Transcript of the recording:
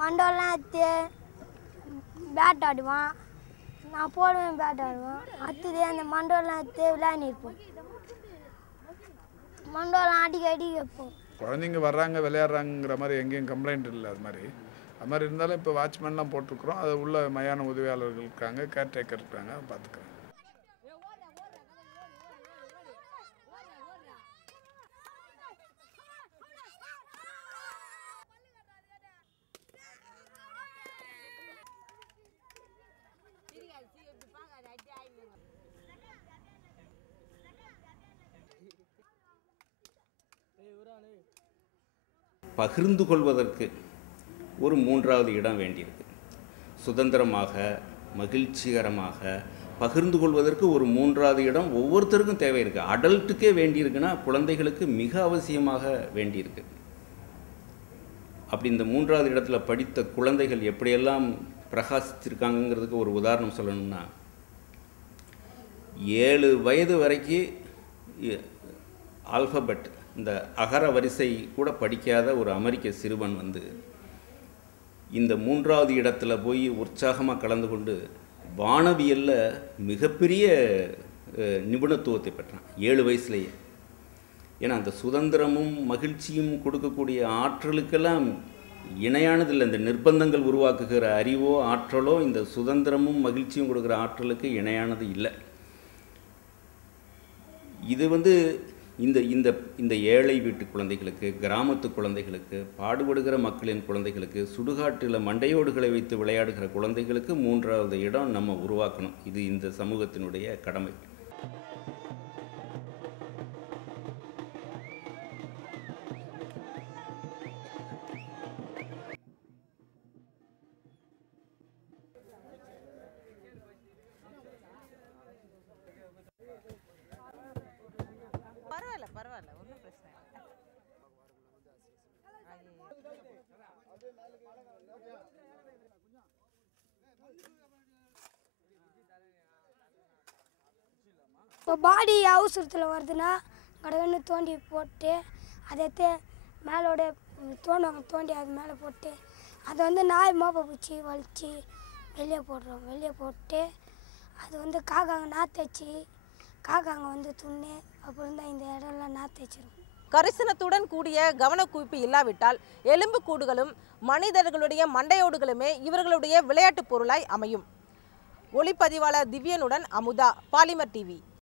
மண்டோலாம் எடுத்து பேட் ஆடுவான். நான் போடுவேன், பேட் ஆடுவேன். அடுத்தது அந்த மண்டோலாம் எடுத்து விளையாடிருப்போம். மண்டோலாம் அடிக்கடி வைப்போம். குழந்தைங்க வர்றாங்க விளையாடுறாங்கிற மாதிரி எங்கேயும் கம்ப்ளைண்ட் இல்லை. அது மாதிரி இருந்தாலும் இப்போ வாட்ச்மேன்லாம் போட்டிருக்கிறோம். அது உள்ள மயான உதவியாளர்கள் இருக்காங்க, கேர்டேக்கர் இருக்காங்க, பார்த்துக்குறாங்க. பகிர்ந்து கொள்வதற்கு ஒரு மூன்றாவது இடம் வேண்டியிருக்கு. சுதந்திரமாக மகிழ்ச்சிகரமாக பகிர்ந்து கொள்வதற்கு ஒரு மூன்றாவது இடம் ஒவ்வொருத்தருக்கும் தேவை இருக்குது. அடல்ட்டுக்கே வேண்டியிருக்குன்னா குழந்தைகளுக்கு மிக அவசியமாக வேண்டியிருக்கு. அப்படி இந்த மூன்றாவது இடத்துல படித்த குழந்தைகள் எப்படியெல்லாம் பிரகாசிச்சிருக்காங்கிறதுக்கு ஒரு உதாரணம் சொல்லணும்னா, 7 வயது வரைக்கும் ஆல்ஃபபெட் இந்த அகர வரிசை கூட படிக்காத ஒரு அமெரிக்க சிறுவன் இந்த மூன்றாவது இடத்துல போய் உற்சாகமாக கலந்து கொண்டு வானவியலில் மிகப்பெரிய நிபுணத்துவத்தை பெற்றான் 7 வயசுலேயே. ஏன்னா அந்த சுதந்திரமும் மகிழ்ச்சியும் கொடுக்கக்கூடிய ஆற்றலுக்கெல்லாம் இணையானதில்லை. இந்த நிர்பந்தங்கள் உருவாக்குகிற அறிவோ ஆற்றலோ இந்த சுதந்திரமும் மகிழ்ச்சியும் கொடுக்குற ஆற்றலுக்கு இணையானது இல்லை. இது இந்த இந்த இந்த ஏழை வீட்டு குழந்தைகளுக்கு, கிராமத்து குழந்தைகளுக்கு, பாடுபடுகிற மக்களின் குழந்தைகளுக்கு, சுடுகாட்டில் மண்டையோடுகளை வைத்து விளையாடுகிற குழந்தைகளுக்கு மூன்றாவது இடம் நம்ம உருவாக்கணும். இது இந்த சமூகத்தினுடைய கடமை. பரவாயில்ல, ஒன்றும் பிரச்சனை இல்லை. இப்போ பாடி அவசரத்தில் வருதுன்னா கடவுள்னு தோண்டி போட்டு அதை மேலோட தோண்டி அது மேலே போட்டு அதை நாய் மோப்பை பூச்சி வலிச்சு வெளியே போடுறோம். வெளியே போட்டு அது காக்காங்க நாற்று காக்காங்க துண்ணு அப்புறம் தான் இந்த இடம்லாம் நாற்று வச்சிரும். கரிசனத்துடன் கூடிய கவனக்குவிப்பு இல்லாவிட்டால் எலும்பு கூடுகளும் மனிதர்களுடைய மண்டையோடுகளுமே இவர்களுடைய விளையாட்டு பொருளாய் அமையும். ஒளிப்பதிவாளர் திவ்யனுடன் அமுதா, பாலிமர் டிவி.